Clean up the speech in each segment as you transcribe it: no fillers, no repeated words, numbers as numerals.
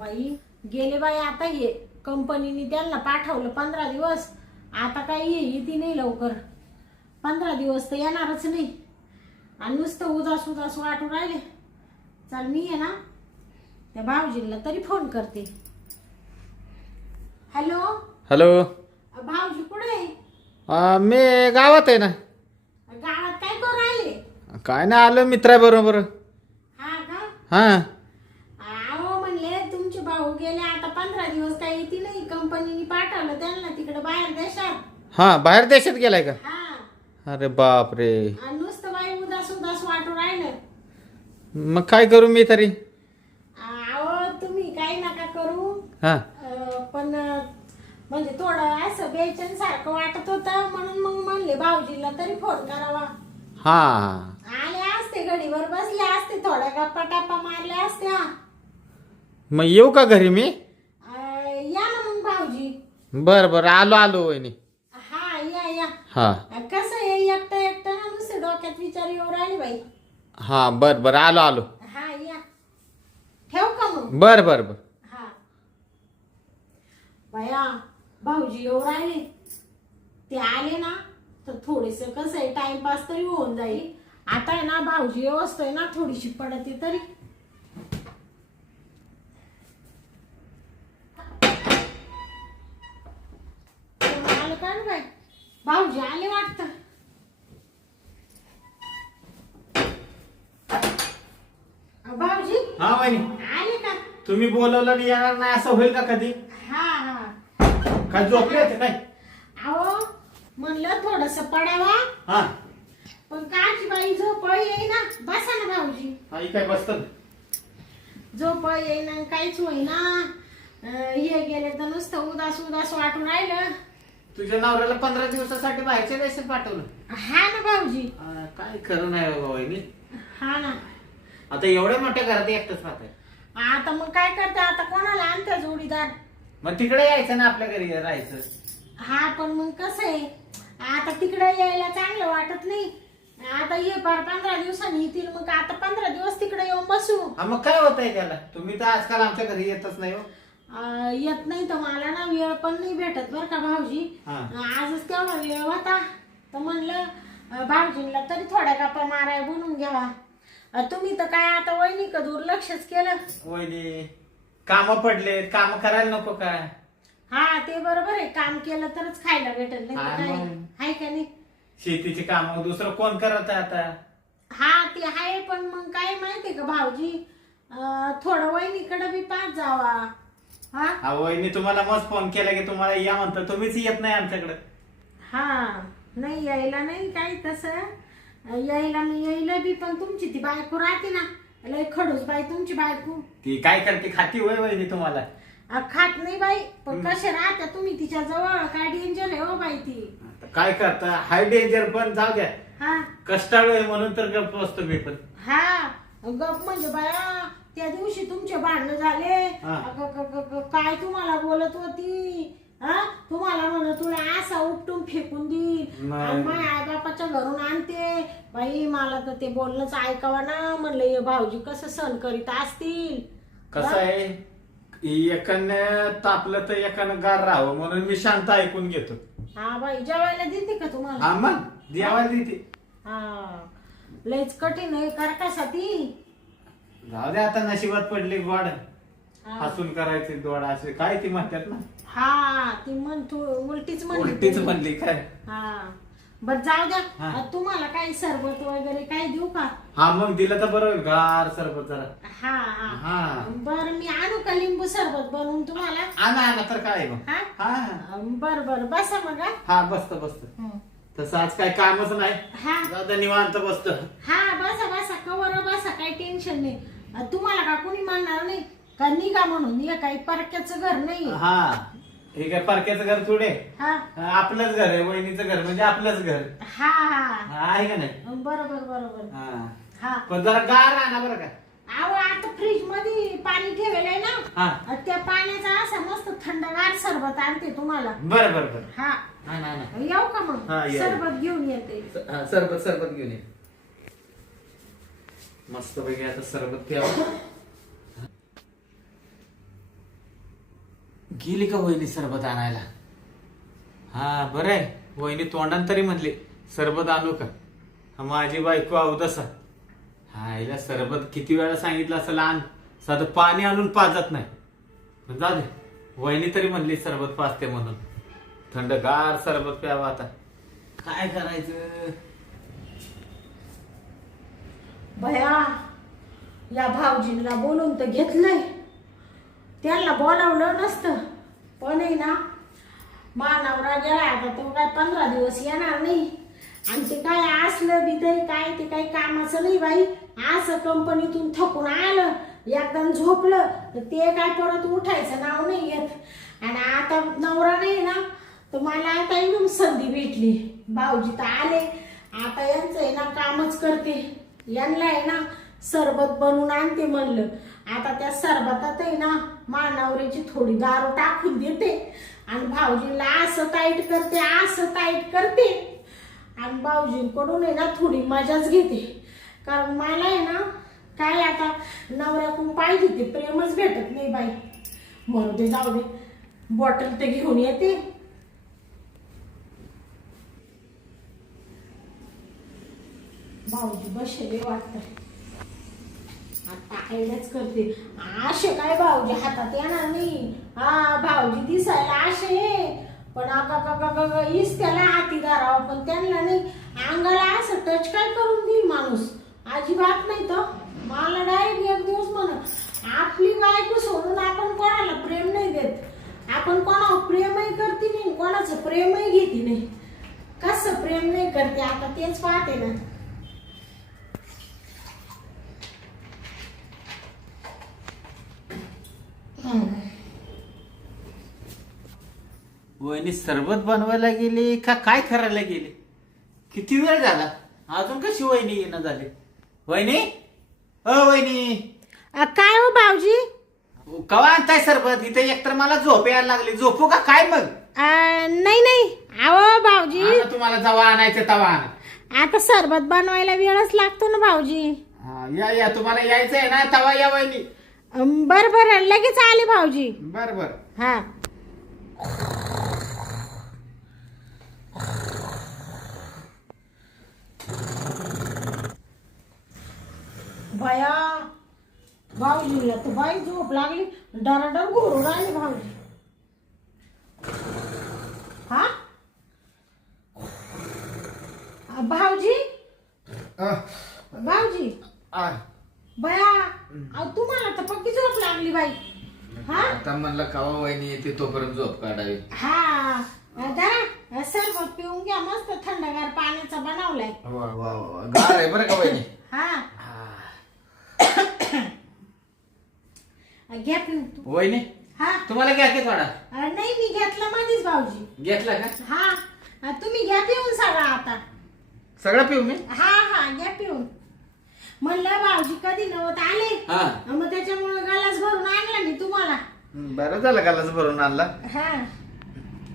बाई गेले बाई, आता हे कंपनीने त्यांना पाठवलं 15 दिवस. आता काही येते नाही लवकर. 15 दिवस तर येणारच नाही. आणि नुसतं उदास उदास वाटू राहिले. चल मी आहे ना त्या भाऊजींना तरी फोन करते. Hello hello. भाऊजी कुठे आहे? मी गावात आहे ना. गावात काय करू राहिले? काय नाही, आलो मित्राबरोबर. हा का? हा. अहो म्हणले तुमचे भाऊ गेले आता 15 दिवस, काही येते नाही. कंपनीने पाठवलं त्यांना तिकडे बाहेर देशात. हा, बाहेर देशात गेलाय का? हा. अरे बाप रे. आणि नुसतं बाई उदास उदास वाटू राहिलं. मग काय करू मी तरी? अहो तुम्ही काही नका करू. हा. पण म्हणजे थोडं असं बेचैन सारखं वाटत होतं, म्हणून मग म्हणले भाऊजीला तरी फोन करावा. हा. आले असते, घडीवर बसले असते, थोड्या गप्पा टप्पा मारल्या असत्या. मग येऊ का घरी मी? या ना मग भाऊजी. बर बर, आलो आलो वहिनी. हा या या. हा. कसं आहे एकटं एकटं ना नुसते डोक्यात विचार येऊ राहिले बाई. हा बर बर, आलो आलो. हा या. ठेव का मग? बर बर बर. हा. बाया भाऊजी येऊ राहिले. ते आले ना तर थोडेस कसं आहे टाइमपास तरी होऊन जाईल. आता आहे ना भाऊजी व्यवस्था ना थोडीशी पडते तरी. आलं का ना बाई? भाऊजी आले वाटतं. भाऊजी हा वहिनी, आले का? तुम्ही बोलवलं नाही येणार नाही असं होईल का कधी? हा हा. काय झोपले होते काय? अहो म्हणलं थोडस पडावा, हा. पण काची बाई झोप येईना. बसा ना भाऊजी. आई काय बसत? झोप येईना, काहीच होईना. हे गेले तर नुसतं उदास उदास वाटून राहिलं. तुझ्या नवऱ्याला 15 दिवसासाठी बाहेरच्या देशात पाठवलं? हा ना भाऊजी. काय खरं नाही बाबा वहिनी. हा ना. आता एवढ्या मोठ्या घरात एकटंच राहत आहे. आता मग काय करते? आता कोणाला आणते जोडीदार? मग तिकडे यायचं ना, आपल्या घरी राहायचं. हा पण मग कसं आहे, आता तिकडे यायला चांगलं वाटत नाही. आता ये पार 15 दिवसांनी येतील, मग आता 15 दिवस तिकडे येऊन बसू. हा, मग काय होतंय त्याला? तुम्ही तर आजकाल आमच्या घरी येतच नाही हो. येत नाही तर मला ना वेळ पण नाही भेटत बरं का भाऊजी. आजच तेवढा वेळ होता तर म्हणलं भाऊजींना तरी थोड्या गप्पा माराय बनवून घ्यावा. तुम्ही तर काय आता वहिनी का दुर्लक्षच केलं. वहिनी काम पडले, काम करायला नको काय? हा ते बरोबर आहे, काम केलं तरच खायला भेटेल, नाही तर काय आहे का नाही? शेतीची काम दुसरं कोण करत आहे आता? हा ते आहे, पण मग काय माहितीये का भाऊजी, थोडं वहिनीकडे बी पाच जावा. हा वहिनी, तुम्हाला मस्त फोन केला की तुम्हाला या म्हणता, तुम्हीच येत नाही आमच्याकडे. हा नाही यायला नाही काही तसं. यायला मी यायला बी, पण तुमची ती बायको राहते ना, लय खडूस बाई तुमची बायको. ती काय करते? खाती होय वहिनी तुम्हाला? खात नाही बाई, पण कसे राहत्या तुम्ही तिच्या जवळ? काय डेंजर आहे हो बाई ती. काय करता? हाय डेंजर, पण जाऊ द्या. हा कष्टाळू आहे म्हणून तर गप्प बसतो मी पण. हा गप म्हणजे बाया, त्या दिवशी तुमचे भांडण झाले. काय तुम्हाला बोलत होती? तुम्हाला म्हण तुला असा उपटून फेकून देईल आणि माझ्या आई बापाच्या घरून आणते. बाई मला तर ते बोलणंच ऐकावं ना. म्हणलं हे भाऊजी कसं सहन करीत असतील. कसं आहे, एकानं तापलं तर एकानं गार राहावं म्हणून मी शांत ऐकून घेतो. हा बाई जेवायला देते का तुम्हाला? हा मग जेवायला देते. हा लयच कठीण आहे करण्यासाठी. जाऊ दे आता, नशिबात पडली गोड. हसून करायचे दोड असे काय ती म्हणतात ना. हा ती म्हण तू उलटीच उलटीच म्हणली काय? हा बर जाऊ द्या. तुम्हाला काही सरबत वगैरे काही देऊ का? हा मग दिलं तर बरोबर, गार सरबत जरा. हा हा बर मी आणू का लिंबू सरबत बनवून तुम्हाला? आणा आणा तर काय मग. हा बर बर बसा मग. हा बसत बसत. तसं आज काय कामच नाही. हा जाऊ निवांत बसत. हा बसा बसा, कवर बसा, काही टेन्शन नाही. तुम्हाला का कुणी म्हणणार नाही का निघा म्हणून? हे काही परक्याचं घर नाही. हा हे काय परक्याचं घर थोडे, हा आपलंच घर आहे. वहिनीचं घर म्हणजे आपलंच घर. हा हा आहे का नाही? बरोबर बरोबर. हा पण जरा गार आणा बरं का. अहो आता फ्रीज मध्ये पाणी ठेवलंय ना, हा त्या पाण्याचा असा मस्त थंडगार सरबत आणते तुम्हाला. बरं बरं बरं. हा येऊ का मग? सरबत घेऊन येते. सरबत सरबत घेऊन ये. मस्त पैकी आता सरबत प्यावं. गेली का वहिनी सरबत आणायला? हा बरं आहे, वहिनी तोंडान तरी म्हणले सरबत आणू का? माझी बायको अवदसा. हा हिला सरबत किती वेळा सांगितलं असं आण, साधं पाणी आणून पाजत नाही. पण जाऊ दे, वहिनी तरी म्हणली सरबत पाजते म्हणून. थंडगार सरबत प्यावं आता. काय करायचं? भया या भाऊजींना बोलून तर घेतलंय, त्यांना बोलावलं नसतं. पण आहे ना, मानवरा गेला आता, तो काय 15 दिवस येणार नाही. आणि ते काय असलं बी तरी काय ते काही कामाचं नाही बाई. असं कंपनीतून थकून आलं, एकदम झोपलं तर ते काय परत उठायचं नाव नाही येत. आणि आता नवरा नाही ना, तर मला आता एकदम संधी भेटली. भाऊजी तर आले, आता यांचं आहे ना कामच करते. यांना आहे ना सरबत बनवून आणते म्हणलं. आता त्या सरबतात आहे ना मानवऱ्याची थोडी दारू टाकून देते आणि भाऊजीला असं टाईट करते, असं टाईट करते. आणि भाऊजींकडून आहे ना थोडी मजाच घेते. कारण मला आहे ना काय आता नवऱ्याकडून पाहिजे ते प्रेमच भेटत नाही बाई. म्हणून ते जाऊ दे, बॉटल तर घेऊन येते. भाऊजी बसले वाटत, टाकायलाच करते. आशे काय भाऊजी हातात येणार नाही. हा भाऊजी दिसायला आशे, पण आता इस त्याला हाती धरावं, पण त्यांना नाही. अंगाला असं टच काय करून देईल माणूस? अजिबात नाही. तर मला डायरेक्ट एक दिवस म्हण, आपली बायको सोडून आपण कोणाला प्रेम नाही देत. आपण कोणावर प्रेमही करते नाही, कोणाचं प्रेमही घेते नाही. कसं प्रेम नाही करते आता तेच पाहते ना. वहिनी सरबत बनवायला गेली का काय करायला गेली? किती वेळ झाला अजून कशी वहिनी येणं झाली? वहिनी, अ वहिनी, काय हो भाऊजी? कवा आणताय सरबत? इथे एकतर मला झोप यायला लागली. झोपू का काय मग? नाही नाही, अहो भाऊजी, आता तुम्हाला जवा आणायचं तवा आणा. आता सरबत बनवायला वेळच लागतो ना भाऊजी. या या, तुम्हाला यायचं आहे ना तवा या वहिनी. बर बर, लगेच आले भाऊजी. बर बर. हा भया, भाऊजीला तर बाई झोप लागली, डराडर घोरून आले भाऊजी. हा भाऊजी, भाऊजी, बया, अहो तुम्हाला तर पक्की झोप लागली बाई. हा आता म्हणलं कवा वहिनी येते तोपर्यंत झोप काढावी. हा जरा सरबत पिऊन घ्या, मस्त थंडगार पाण्याचा बनवलाय. वा वा वा, गार आहे बरं का वहिनी. हा घ्या पिऊ. वहिनी, हा तुम्हाला घ्या की थोडा? नाही, मी घेतला मध्येच भाऊजी. घेतला का? हा तुम्ही घ्या पिऊन सगळं आता. सगळं पिऊ मी? हा घ्या पिऊन. म्हणलं भाऊजी कधी नव्हत आले, हा मग त्याच्यामुळे गलास भरून आणला मी तुम्हाला. बरं झालं गलास भरून आणला. हा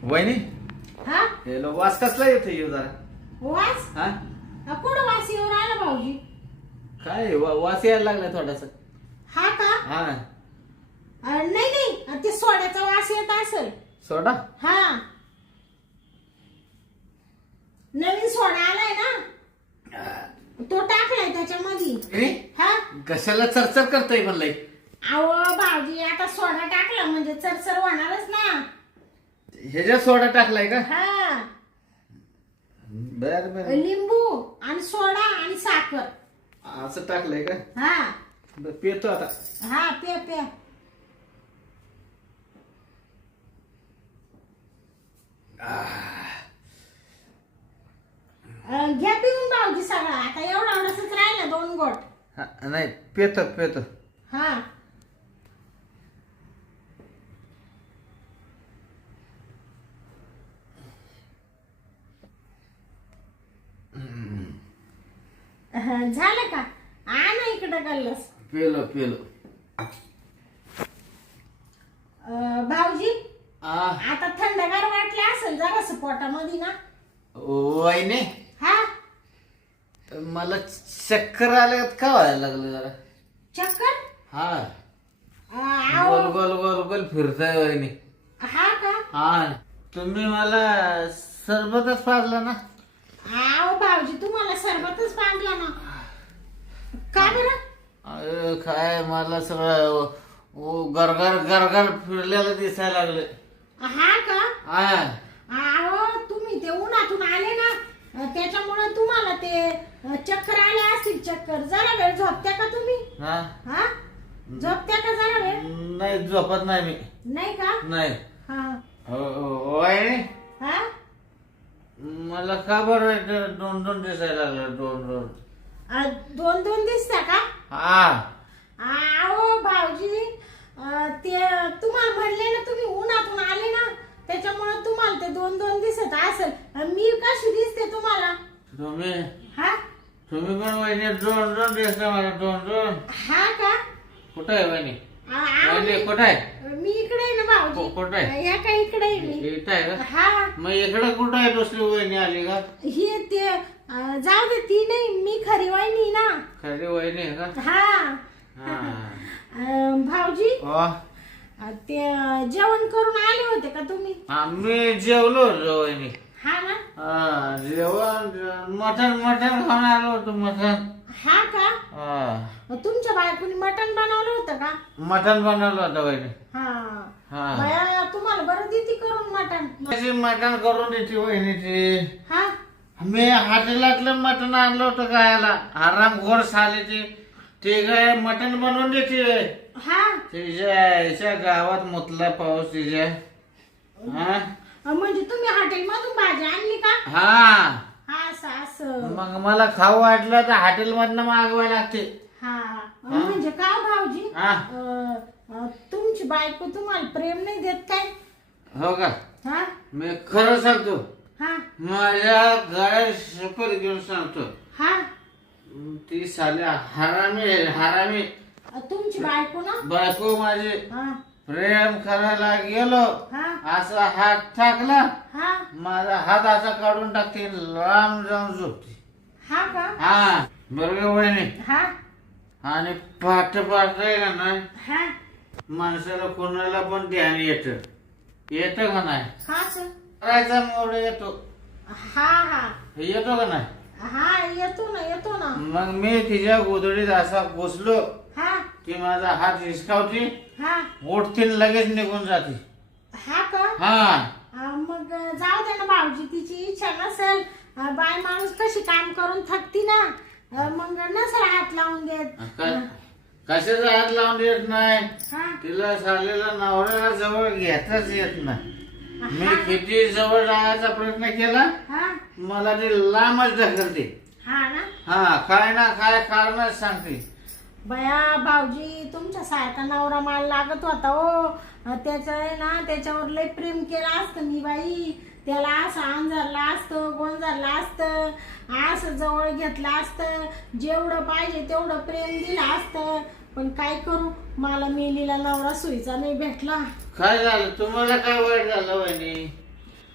वहिनी, हा हे लो वास कसला येतो येऊ जरा? वास? हा कुठं वास येऊन राहिला भाऊजी? काय वास यायला लागला थोडासा. हा का? हा नाही नाही, ते सोड्याचा वास येत असेल. सोडा? हा नवीन सोडा आलाय ना, तो टाकलाय त्याच्यामध्ये. हा कशाला चरचर करतोय म्हणलंय? अहो भाऊजी, आता सोडा टाकला म्हणजे चरचर होणारच ना. ह्याच्यात सोडा टाकलाय का? हा बर बर. लिंबू आणि सोडा आणि साखर असं टाकलंय का? हा पितो आता. हा पे पे. घ्या पिऊन भाऊजी सगळा. आता एवढाच राहिला, 2 गोट. नाही, पितो. हा झालं का? आणा इकडं गल्लस. पेलो. भाऊजी, आता थंडगार वाटलं असेल जरास पोटामध्ये ना. वहिनी, हा मला चक्कर आलं का व्हायला लागलं जरा? चक्कर? हा, अहो, गोल फिरतय वहिनी. हा का? हा तुम्ही मला सरबतच पाजला ना. आहो भाऊजी तुम्हाला सरबतच बांधला ना. का बरं? अरे काय मला सगळं गरगर गरगर फिरलेलं दिसायला लागले. हा का? हा आहो तुम्ही ते उन्हातून आले ना, त्याच्यामुळे तुम्हाला ते चक्कर आले असतील. चक्कर जरा वेळ झोपत्या का तुम्ही? हा हा झोपत्या का जरा वेळ? नाही झोपत नाही मी. नाही का? नाही. हा वहिनी हा मला का बरं दोन दोन दिसायला लागलं. दोन दोन दोन दोन दिसत्या का? हा आहो भाऊजी ते तुम्हाला म्हणले ना, तुम्ही उन्हातून आले ना, त्याच्यामुळे तुम्हाला ते दोन दोन दिसत असेल. मी कशी दिसते तुम्हाला? तुम्ही हा तुम्ही पण वहिनी दोन दोन दिसता मला. दोन दोन हा का? कुठं आहे वहिनी? आहो, वहिनी कुठं आहे? मी इकडे आहे ना भाऊजी. कुठं आहे? या का इकडे आहे मी. इथं आहे का? हा मग इकडं कुठं आहे दुसरी वहिनी आली का? हे ते जाऊ दे, ती नाही, मी खरी वहिनी ना. खरी वहिनी आहे का? हा हा. भाऊजी वा. ते जेवण करून आले होते का तुम्ही? आम्ही जेवलो होतो वहिनी. हा ना. हा जेवण मटण मटण खाऊन आलो होतो. मटण. हा का? हा तुमच्या बायकोनी मटण बनवलं होतं का? मटण बनवलं होतं वहिनी. हा हा. बाया तुम्हाला बरं देते करून मटण. कशी मटण करून देते वहिनीची. हा मी हॉटेलातलं मटण आणलं होतं खायला. आरामखोर सालीची ते काय मटण बनवून देते. हा तिच्या गावात मुतला पाऊस तिच्या. हा म्हणजे तुम्ही हॉटेल मधून भाजी आणली का? हा असं असं. मग मला खाऊ वाटलं तर हॉटेल मधनं मागवायला लागते. हा म्हणजे का भाऊजी? हा. तुमची बायको तुम्हाला प्रेम नाही देत काय? हो का? हा मी खरं सांगतो. हा माझ्या गळ्यात शपथ घेऊन सांगतो. हा ती साल्या हरामी आहे, हरामी. तुमची बायको ना? बायको माझी हा प्रेम करायला गेलो हा असा हात टाकला. हा माझा हात असा काढून टाकते, लांब जाऊन झोपते. हा का? हा बरोबर वहिनी. हा आणि पाठ पाठ आहे का नाही, हा माणसाला कोणाला पण ध्यान येत का नाही. हा सर. करायचा मोड येतो. हा हा येतो का नाही. हा येतो ना, येतो ना. मग मी तिच्या गोधडीत असा घुसलो हा की माझा हात हिसकावती, हा उठतील लगेच निघून जाते. हा का? हा मग जाऊ दे ना भाऊजी, तिची इच्छा नसेल. बाय माणूस कशी काम करून थकती ना, मग नसेल हात लावून देत. कशाचा हात लावून देत नाही. हा तिला सालेला नवऱ्याला जवळ घेताच येत नाही. मी किती जवळ जायचा प्रयत्न केला, हा मला ती लांबच ढकलते. हा ना. हा काय ना काय कारणच सांगते. बया भाऊजी, तुमच्या सारखा नवरा मला लागत होता हो. त्याचं आहे ना, त्याच्यावर लय प्रेम केलं असतं मी बाई. त्याला असं अंजारलं असतं, गोंजारलं असतं, असं जवळ घेतलं असतं, जेवढं पाहिजे तेवढं प्रेम दिलं असतं. पण काय करू, मला मेलीला नवरा सोयीचा नाही भेटला. काय झालं तुम्हाला, काय वाईट झालं वहिनी?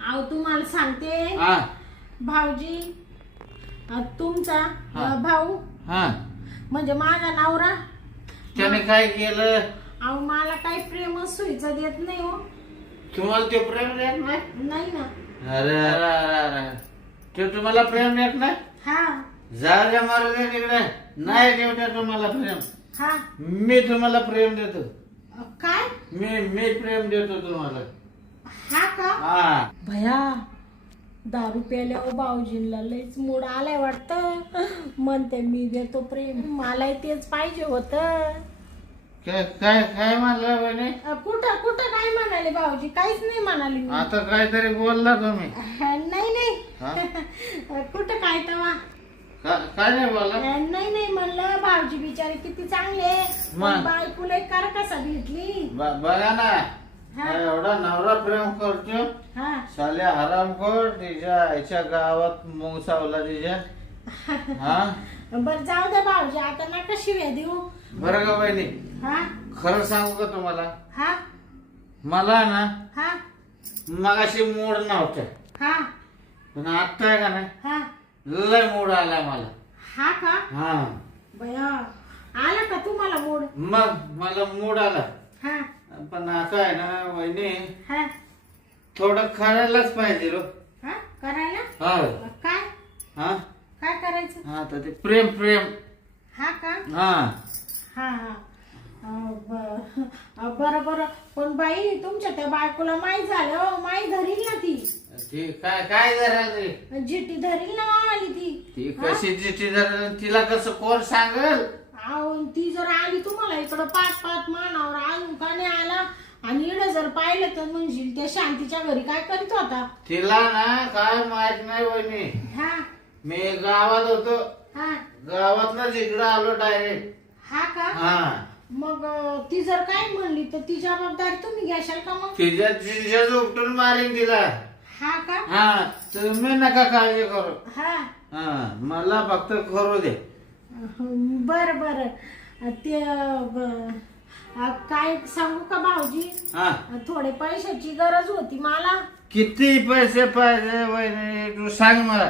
अहो तुम्हाला सांगते हा भाऊजी, तुमचा भाऊ हा म्हणजे माझा नवरा, त्याने काय केलं? अहो मला काही प्रेम सोयीचा देत नाही हो. तुम्हाला ते प्रेम देत नाही? नाही ना. अरे अरे अरे अरे. ते तुम्हाला प्रेम देत नाही? हा जा द्या मारू द्या तिकडे. नाही देऊ तुम्हाला प्रेम. हा मी तुम्हाला प्रेम देतो. काय? मी प्रेम देतो तुम्हाला. हा का? हा भया, दारू प्यायल्यावर भाऊजींना लयच मूड आलाय वाटतं. म्हणते मी देतो प्रेम, मलाही तेच पाहिजे होतं. काय काय काय म्हणलं बहिणी? कुठं कुठं काय म्हणाले भाऊजी? काहीच नाही म्हणाले मी. आता काहीतरी बोलला तुम्ही. नाही नाही. हा? कुठं काय तवा? काय नाही बोलला? नाही नाही म्हणलं, भाऊजी बिचारे किती चांगले, मग? बायकोला कर कसा भेटली. बघा ना, हा. एवढा नवरा प्रेम करतो. हा साल्या हरामखोर तिच्या आईच्या गावात मुंग सावला तिच्या. हा बर जाऊ दे भाऊजी, आता नका शिव्या देऊ. बरं का बहिणी, हा खरं सांगू का तुम्हाला, हा मला ना हा मगाशी मूड नव्हतं, हा पण आता आहे का नाही, हा लय मूड आला मला. हा का? हा बया, आला का तुम्हाला मूड? मग मला मूड आला. हा पण आता आहे ना वहिनी हा थोडं करायलाच पाहिजे रो. हा करायला हा काय हा काय करायचं हा तर ते प्रेम प्रेम. हा का हा हा हा बरं बरं पण बाई तुमच्या त्या बायकोला माहीत झालं हो, माई धरील ना ती ती काय काय जरा रे जिट्टी धरील ना मावाली ती ती कशी चिठ्ठी जरा तिला कसं कोण सांगल. अहो ती जर आली तुम्हाला इकडं पाच पाच मानावर अजून का नाही आला आणि इकडं जर पाहिलं तर म्हणशील त्या शांतीच्या घरी काय करीत होता. तिला ना काय माहित नाही वहिनी. हा मी गावात होतो हा गावातनच इकडं आलो डायरेक्ट. हा का हा मग ती जर काय म्हणली तर ती जबाबदारी तुम्ही घ्याशाल का मग तिच्या उपटून मारीन तिला. हा का हा तुम्ही नका काळजी करू. हा हा मला फक्त करू दे. बर बर ते काय सांगू का भाऊजी हा थोडे पैशाची गरज होती मला. किती पैसे पाहिजे वहिनी तू सांग मला.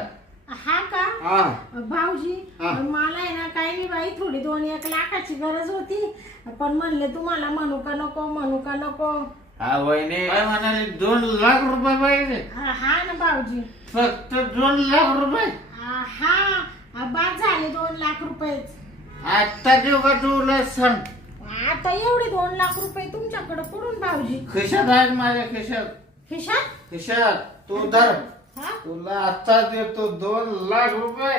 हा का हा भाऊजी हा. मला आहे ना काही नाही बाई थोडी 2-1 लाखाची गरज होती पण म्हणले तुम्हाला म्हणू का नको म्हणू का नको. हा वहिनी काय म्हणाले 2 लाख रुपये पाहिजे. हा ना भाऊजी फक्त 2 लाख रुपये. हा बाद झाले 2 लाख रुपये. आता देऊ का तुला सांग. आता एवढे 2 लाख रुपये तुमच्याकडे कुठून भाऊजी. खिशात आहेत माझ्या खिशात. खिशात खिशात तू धर. हा तुला आता देतो 2 लाख रुपये.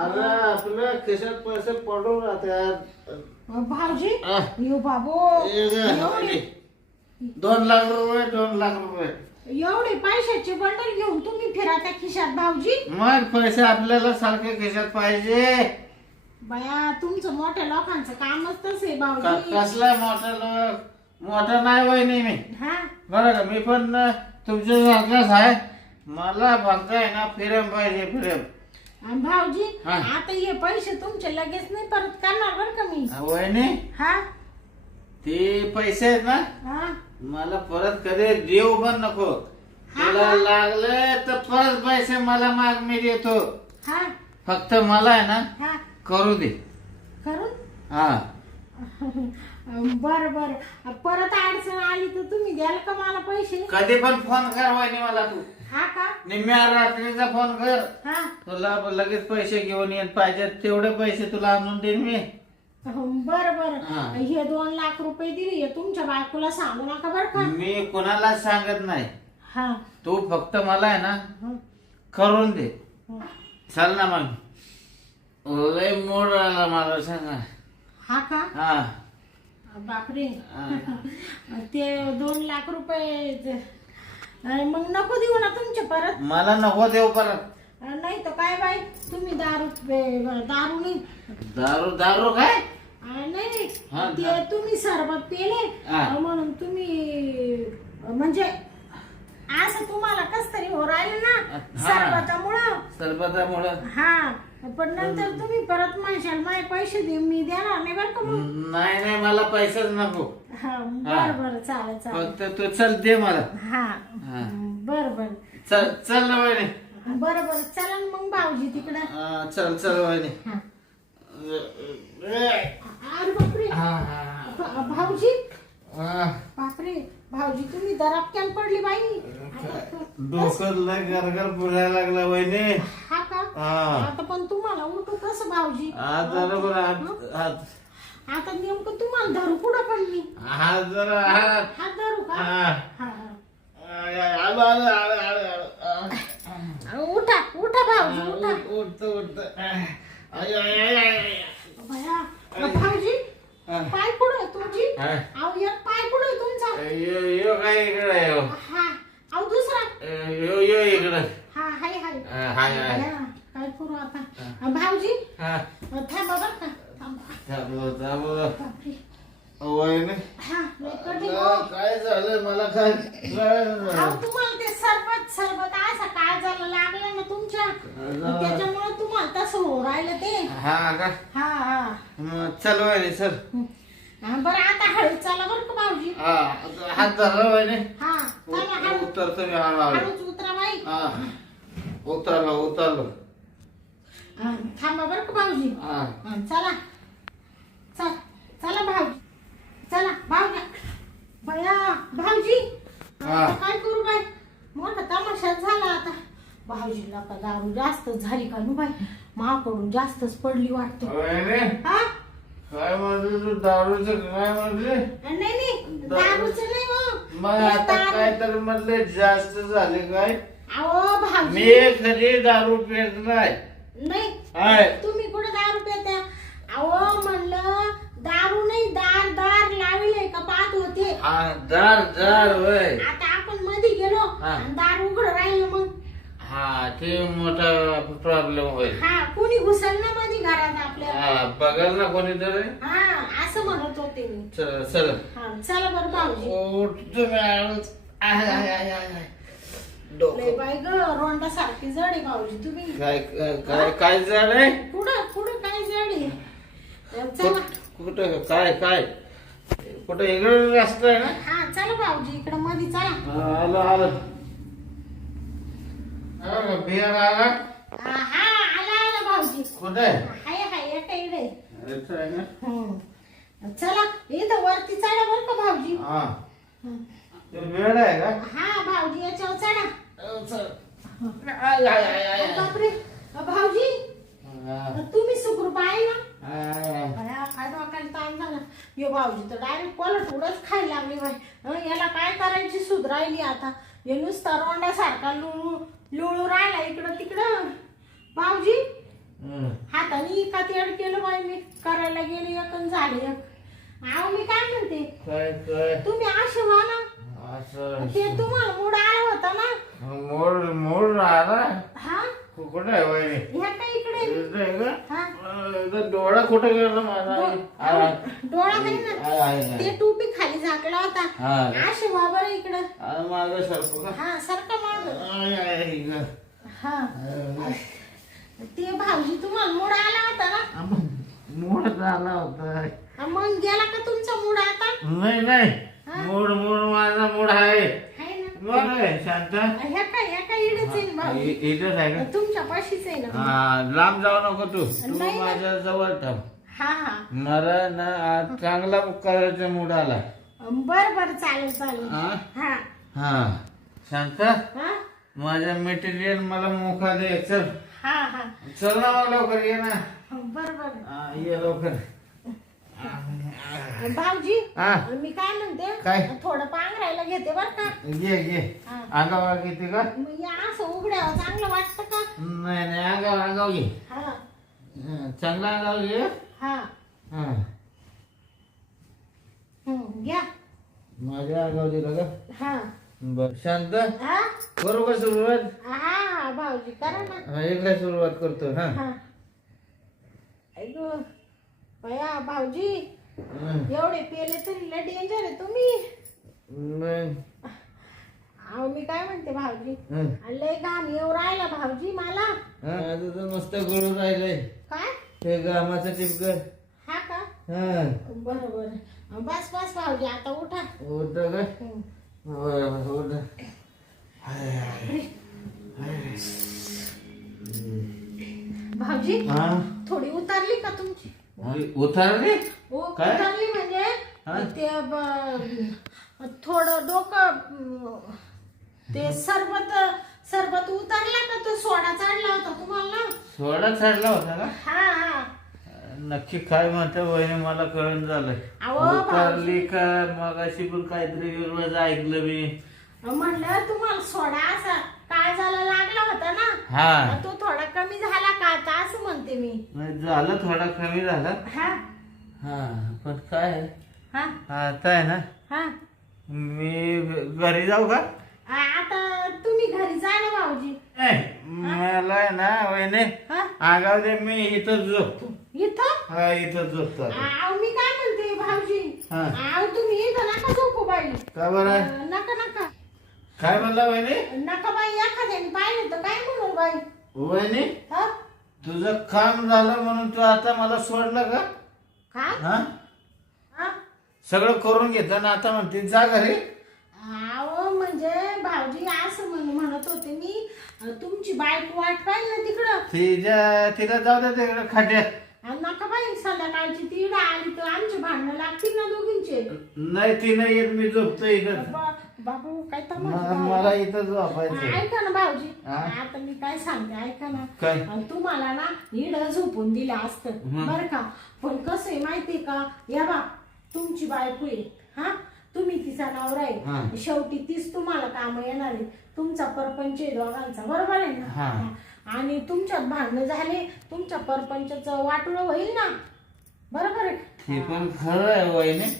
अरे आपल्या खिशात पैसे पडून राहतात. भाऊजी हा. यो बाबो एवढे 2 लाख रुपये 2 लाख रुपये. एवढे पैशाचे बंडल घेऊन तुम्ही फिराता खिशात भाऊजी. मग पैसे आपल्याला सारखे खिशात पाहिजे. बया तुमचं मोठ्या लोकांचं कामच तसं आहे भाऊजी. कसला मोठा लोक मोठा नाही वहिनी मी. हा बरं का मी पण तुमच्या सारखाच आहे. मला फक्त आहे ना फिरेम पाहिजे फिरेम. आणि भाऊजी हा. आता हे पैसे तुमचे लगेच नाही परत करणार बर का मी. वहिनी हा ते पैसे आहेत ना हा मला परत कधी देऊ पण नको. तुला लागले तर परत पैसे मला माग मी देतो. हा फक्त मला आहे ना हा करू दे. करून हा बर बर परत अडचण आली तर तुम्ही द्याल का मला पैसे. कधी पण फोन कर वहिनी मला तू. हा का निम्म्या रात्रीचा फोन कर. हा तुला लगेच पैसे घेऊन येत पाहिजे तेवढे पैसे तुला आणून देईन मी. बर बर हा. हे 2 लाख रुपये दिले हे तुमच्या बायकोला सांगू नका बर का. मी कोणाला सांगत नाही. हा तू फक्त मला आहे ना हा, करून दे. हा. चल ना मग. लय मोड आला मला सांगा. हा का हा बापरे ते 2 लाख रुपये मग नको देऊ ना तुमचे परत. मला नको देऊ परत. नाही तर काय बाई तुम्ही दारू दारू नाही दारू दारू काय नाही हा, ते तुम्ही सरबत पेले हा. म्हणून तुम्ही म्हणजे असं तुम्हाला कस तरी हो राहिलं ना हा. सरबतामुळं. सरबतामुळं. हा पण नंतर तुम्ही परत म्हणशाल माझे पैसे दे मी देणार नाही बरं का मग. नाही नाही मला पैसेच नको. हा बरं बरं चालेल चालेल. फक्त तू चल दे मला. हा हा. बरं बरं चल चल ना वहिनी. बरं बरं चला ना मग भाऊजी तिकडं. हा, चल चल वहिनी. हा. अरे बापरे भाऊजी हा. बापरे भाऊजी तुम्ही दरापक्यान पडली बाई. डोकं लय गरगर पुरायला लागला वहिनी. हा का हा. आता पण तुम्हाला उठू कसं भाऊजी. आता बरोबर हात आता नेमकं तुम्हाला धरू कुठं पण मी हात जरा हात. हात धरू का. हा. हा, हा. आलो आलो आलो आलो आलो. उठा उठा भाऊजी उठा. उठतो उठतो. आय आय आय आय. भया भाऊजी हा. पाय कुठं आहे तुमची. हा. अहो एक पाय कुठं आहे तुमचा. यो काय इकडे यो. हा अहो दुसरा. यो यो इकडे. हा हाय हाय हाय हाय. भया, काय करू आता भाऊजी हा. थांबा बरं का थांबा. थांबलो थांबलो. बापरे वहिनी हा लय कठीण हो. काय झालं मला काय अहो तुम्हाला ते सरबत सरबत असं काय झालं लागलं ना तुमच्या त्याच्यामुळे तुम्हाला तसं हो राहिलं ते. हा का हा हा मग चल वहिनी चल. बरं आता हळू चला बरं का भाऊजी. हा हात धरला वहिनी. हा चला हळू उतरतो मी हळूहळू. हळूच उतरा बाई. हा उतरलो उतरलो. थांबा बरं का भाऊजी. चला चल चला भाऊजी चला भाऊजी बया भाऊजी हा. आता काय करू बाई मोठा तमाशाच झाला आता भाऊजीला का दारू जास्त झाली का नु बाई माकडून जास्तच पडली वाटतं वहिनी, हा काय म्हणते तू दारूचं काय म्हणले? नाही दारूच नाही हो मग ते आता दारू- काय तर म्हणले जास्त झाले काय? अहो भाऊजी मी कधी दारू पित नाही. नाही आहे. तुम्ही कुठे दारू पिता अहो म्हणलं दारू नाही दार दार लावले का पाहत होते हा, दार होय. आता आपण मध्ये गेलो हा. आणि दार उघड राहिलं मग हा ते मोठा प्रॉब्लेम होईल. हा कुणी घुसल ना मध्ये घरात आपल्या हा बघाल ना कोणीतरी. हा असं म्हणत होते मी चल चल हा चला बरं भाऊजी उठतो मी आळूच. आय, आय, आय, आय, आय. डोकं. लय बाई ग रोंडा सारखी जड आहे भाऊजी तुम्ही काय काय काय झालंय? पुढं पुढं काय जड आहे चला कुठं काय काय कुठं इकडे रस्ता आहे ना? हा चला भाऊजी इकडं मध्ये चला आलं आलं. बिहार आला हा आला आला भाऊजी कुठे? हाय हाय एकटा इकडे इथं आहे ना? चला इथं वरती चढा बरं का भाऊजी हा ते बेड आहे का? हा भाऊजी याच्यावर चढा चल. आय, आय, आय, आय, आय. बापरे भाऊजी हा. तुम्ही सुखरूप आहे ना आय. बया, काय डोक्याला ताण झाला यो भाऊजी तर डायरेक्ट पलट उडच खायला लागली बाई याला काय करायची सुध राहिली आता हे नुसता रोंडासारखा लुळू राहिला इकडं तिकडं भाऊजी हम्म. हाताने का तेड केलं बाई मी करायला गेले एक आणि झाले एक अहो मी काय म्हणते काय काय तुम्ही असे व्हा ना असं ते तुम्हाला मूड आला होता ना मोड मोड राहिला. हा कुठं आहे वहिनी? ह्या का इकडे इथं आहे का? हा इथं डोळा कुठे गेला माझा? डोळा आहे ना ते टोपी खाली झाकला होता हा. असे व्हा बरं इकडं माझं सरको का? हा सारखं माग आय, आय, इकडं. हा आय, ते भाऊजी तुम्हाला मूड आला होता ना मूड झाला होता. मग गेला का तुमचा मूड आता नाही नाही मूड मूड माझा मूड आहे. आहे ना बरं आहे शांत. ह्या का इडच आहे ना भाऊजी इथंच आहे का? तुमच्या पाशीच आहे ना हा, लांब जाऊ नको तू तू नाही ना. माझ्या जवळ थांब. हा हा मला ना आज चांगला करायचा मूड आला. बर बर चालेल चालेल हा? हा हा शांत हा माझ्या मटेरियल मला मोका दे. चल हा हा चल ना मग लवकर ये ना. बर बर हा, ये लवकर. भाऊजी हा मी काय म्हणते काय? थोडं पांघरायला घेते बर का घे घे. हा. आगाव किती का? मग या असं उघड्यावर चांगलं वाटतं का नाही नाही आगाव आगाव घे. हा हा, चांगला आगाव घे. हा हा घ्या माझ्या आगाव दिलं का? हा बर शांत हा करू का सुरुवात? हा भाऊजी करा ना हा एकदा सुरुवात करतो. हा हा ऐगो बया भाऊजी हं. एवढे पेले तरी लय डेंजर आहे तुम्ही मग अहो मी काय म्हणते भाऊजी हं. लय घाम येऊ राहिला भाऊजी मला हा, माझं तर मस्त गळून राहिलंय काय ते घामाचं टिपकर. हा का हा बरं बरं बस बस भाऊजी आता उठा होत का? बरं, होत. भाऊजी हा थोडी उतरली का तुमची उतरली? हो काय? उतरली म्हणजे हा? ते थोडं डोकं ते सरबत सरबत उतरला का तो सोडा चढला होता तुम्हाला सोडा चढला होता का? हा हा नक्की काय म्हणते वहिनी मला कळून झालं. अहो, उतरली का मगाशी पण काहीतरी वेगळंच ऐकलं मी. म्हणलं तुम्हाला सोडा असा काय झाला लागला होता ना हा तो थोडा कमी झाला का आता असं म्हणते मी नाही, झालं थोडा कमी झाला. हा हा पण काय आहे? हा आता आहे ना हा मी घरी जाऊ का? आता तुम्ही घरी जा ना भाऊजी नाही, मला आहे ना वहिनी हा आगाव दे मी इथं झोपतो. इथं हा इथं झोपतो आता. आव मी काय म्हणते भाऊजी हा. आव तुम्ही इथं नका झोपू बाई का बरं? नका नका काय म्हणला वहिनी? नका बाई एखाद्याने पाहिलं तर काय म्हणू बाई वहिनी हा तुझं काम झालं म्हणून तू आता मला सोडलं का? काय हा हा सगळं करून घेतो ना आता म्हणते जा घरी. अहो म्हणजे भाऊजी असं म्हणत होते मी तुमची बायको वाट पाहिजे ना तिकडं तिला जाऊ दे तिकडे खाट्यात. नका बाई संध्याकाळची ती इडं आली तर आमचे भांडणं लागतील ना दोघींचे. नाही ती नाही येत, मी झोपतो इथं. बाबू काय मला इथं झोपायचं. ऐका ना भाऊजी, हा? आता मी काय सांगते ऐका ना. काय? तुम्हाला ना इडं झोपून दिलं असतं बरं का, पण कसं आहे माहितीये का, या बा तुमची बायको आहे, हा तुम्ही तिचा नवरा आहे, शेवटी तीच तुम्हाला काम येणार आहे, तुमचा परपंच आहे दोघांचा, बरोबर आहे ना. आणि तुमच्यात भांडणं झाले, तुमच्या परपंचाचं वाटोळं होईल ना, बरोबर आहे. हे पण खरं आहे वहिनी.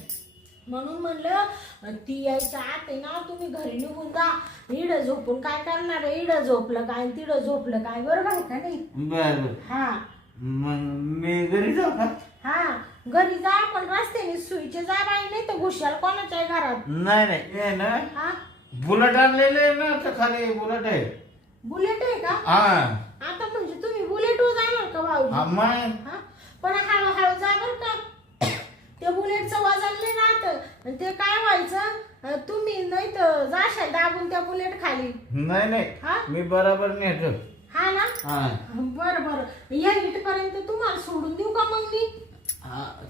म्हणून म्हणलं ती यायच्या आत आहे ना तुम्ही घरी निघून जा. इडं झोपून काय करणार आहे, इडं झोपलं काय तिडं झोपलं काय, बरोबर आहे का नाही. बर हा मग मी घरी जाऊ का? हा घरी जा, पण रस्त्याने सुईचे जा बाई, नाही तर घुशाल कोणाच्या घरात. नाही नाही हे ना हा बुलेट आणलेले आहे ना, तर खाली बुलेट आहे. बुलेट आहे का? हा आता म्हणजे तुम्ही बुलेटवर जाणार का भाऊ? मग हा पण हळूहळू जा बर का, ते बुलेटचं वजन नाही राहत, ते काय व्हायचं तुम्ही नाही तर जाशाल दाबून त्या बुलेट खाली. नाही नाही हा मी बरोबर नेतो. हा ना. हा बर बर या इथपर्यंत तुम्हाला सोडून देऊ का मग मी?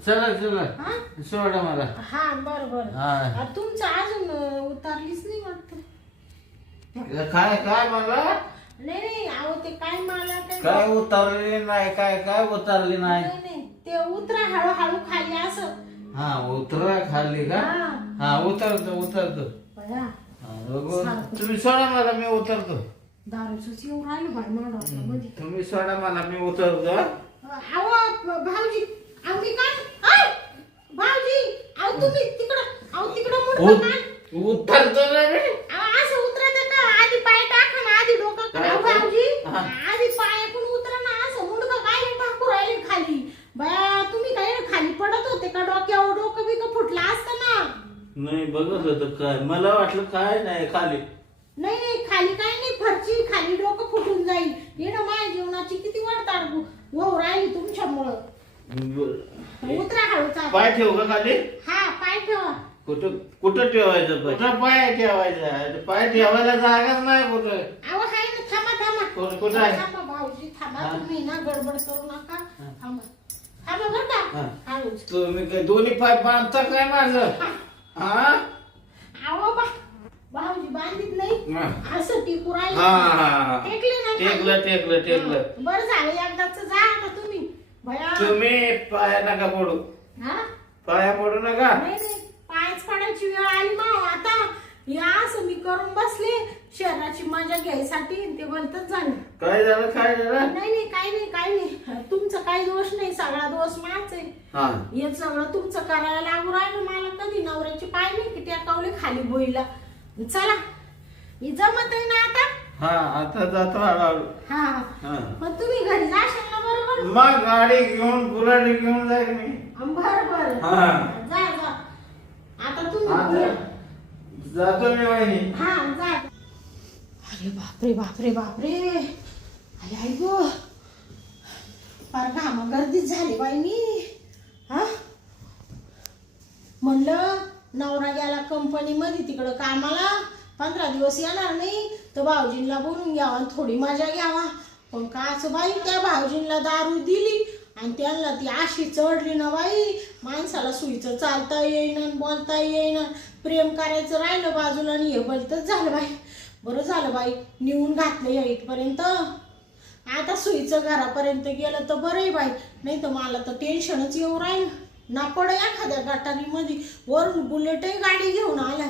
चला चला हा सोडा मला. हा बर बर. हा. तुमचं अजून उतारलीच नाही वाटत. काय काय मला नाही नाही अहो ते काय मला काय उतरली नाही, काय काय उतरली नाही. नाही नाही ते उतरा हळूहळू खाली असं. हा उतरा खाली का? हा हा उतरतो उतरतो. बया तुम्ही सोडा मला, मी उतरतो. दारूच येऊ राहिलं बाई मला मध्ये. तुम्ही सोडा मला, मी उतरतो. अहो भाऊजी, अहो मी काय भाऊजी, अहो तुम्ही तिकडं मुडकं काय उतरतो ना मी. असं उतरायचं का? आधी पाय टाका ना, आधी डोकं करा भाऊजी, आधी पायातून उतरा ना, असं मुंडकं काय टाकू राहिले खाली. बया तुम्ही काय खाली पडत होते का, डोक्यावर डोकं बिकं फुटलं असतं ना. नाही बघत होत काय, मला वाटलं काय नाही खाली. नाही नाही खाली काय नाही, फरची खाली डोकं फुटून जाईल. येणं माझ्या जीवनाची किती वाटतात वाहू राहिली तुमच्यामुळं. उतरा हळूचा. पाय ठेवू का खाली? हा पाय ठेवा. कुठं कुठं ठेवायचं पाय? कुठं पाय ठेवायचा? पाय ठेवायला जागाच नाही कुठं. अहो हाय ना, थांबा कुठं आहे? थांबा भाऊजी थांबा, तुम्ही ना गडबड करू नका. थांबा बरं का. हळूच. तुम्ही काय दोन्ही पाय बांधता काय माझं? हा अहो भाऊजी बांधित नाही, असं टिकू राहिले. हा टेकले ना टेकलं टेकलं टेकलं. बरं झालं एकदाच जा आता तुम्ही. भया तुम्ही पाया नका पडू, हा पाया पडू नका. नाही नाही पायच पडायची वेळ आली माव आता. या असं मी करून बसले शहराची मजा घ्यायसाठी, ते बोलतच झालं. काय झालं काय झालं? नाही नाही काही नाही तुमचं काही दोष नाही, सगळा दोष माझ आहे. हा हे सगळं तुमचं करायला लागू राहिलं. मला कधी नवऱ्याची पाय नाही की टेकावले खाली बोईला. चला ही जमत आहे ना आता. हा आता जातो हळूहळू. हा हा. पण तुम्ही घरी जाशाल ना बरोबर. मग गाडी घेऊन बुलेट घेऊन जाईल मी. बरोबर हा. जा जा आता तुम्ही. आता जातो मी वहिनी. हा जा. अरे बापरे बापरे बापरे, अरे आई गो फार घामा गर्दीच झाली बाई मी. हा म्हणलं नवरा गेला कंपनीमध्ये तिकडं कामाला, 15 दिवस येणार नाही तर भाऊजींना बोलून घ्यावा, थोडी मजा घ्यावा. पण काच बाई त्या भाऊजींना दारू दिली आणि त्यांना ती अशी चढली ना बाई, माणसाला सुईचं चालता येईना बोलता येईना, प्रेम करायचं राहिलं बाजूला आणि हे बोलतच झालं बाई. बरं झालं बाई नेऊन घातलं या इथपर्यंत. आता सुईचं घरापर्यंत गेलं तर बरं आहे बाई, नाही तर मला तर टेन्शनच येऊ राहिलं ना. पड एखाद्या गटारीमध्ये वरून बुलेटही गाडी घेऊन आल्या.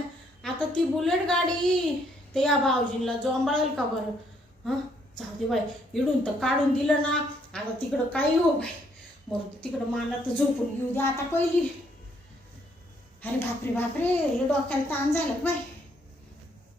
आता ती बुलेट गाडी ते या भाऊजींना जोंबाळेल का बरं? हं जाऊ दे बाई, इडून तर काढून दिलं ना, आता तिकडं काही हो बाई, मग तिकडं मला तर झोपून घेऊ द्या आता पहिली. अरे बापरे बापरे, डोक्याला ताण झालं बाई.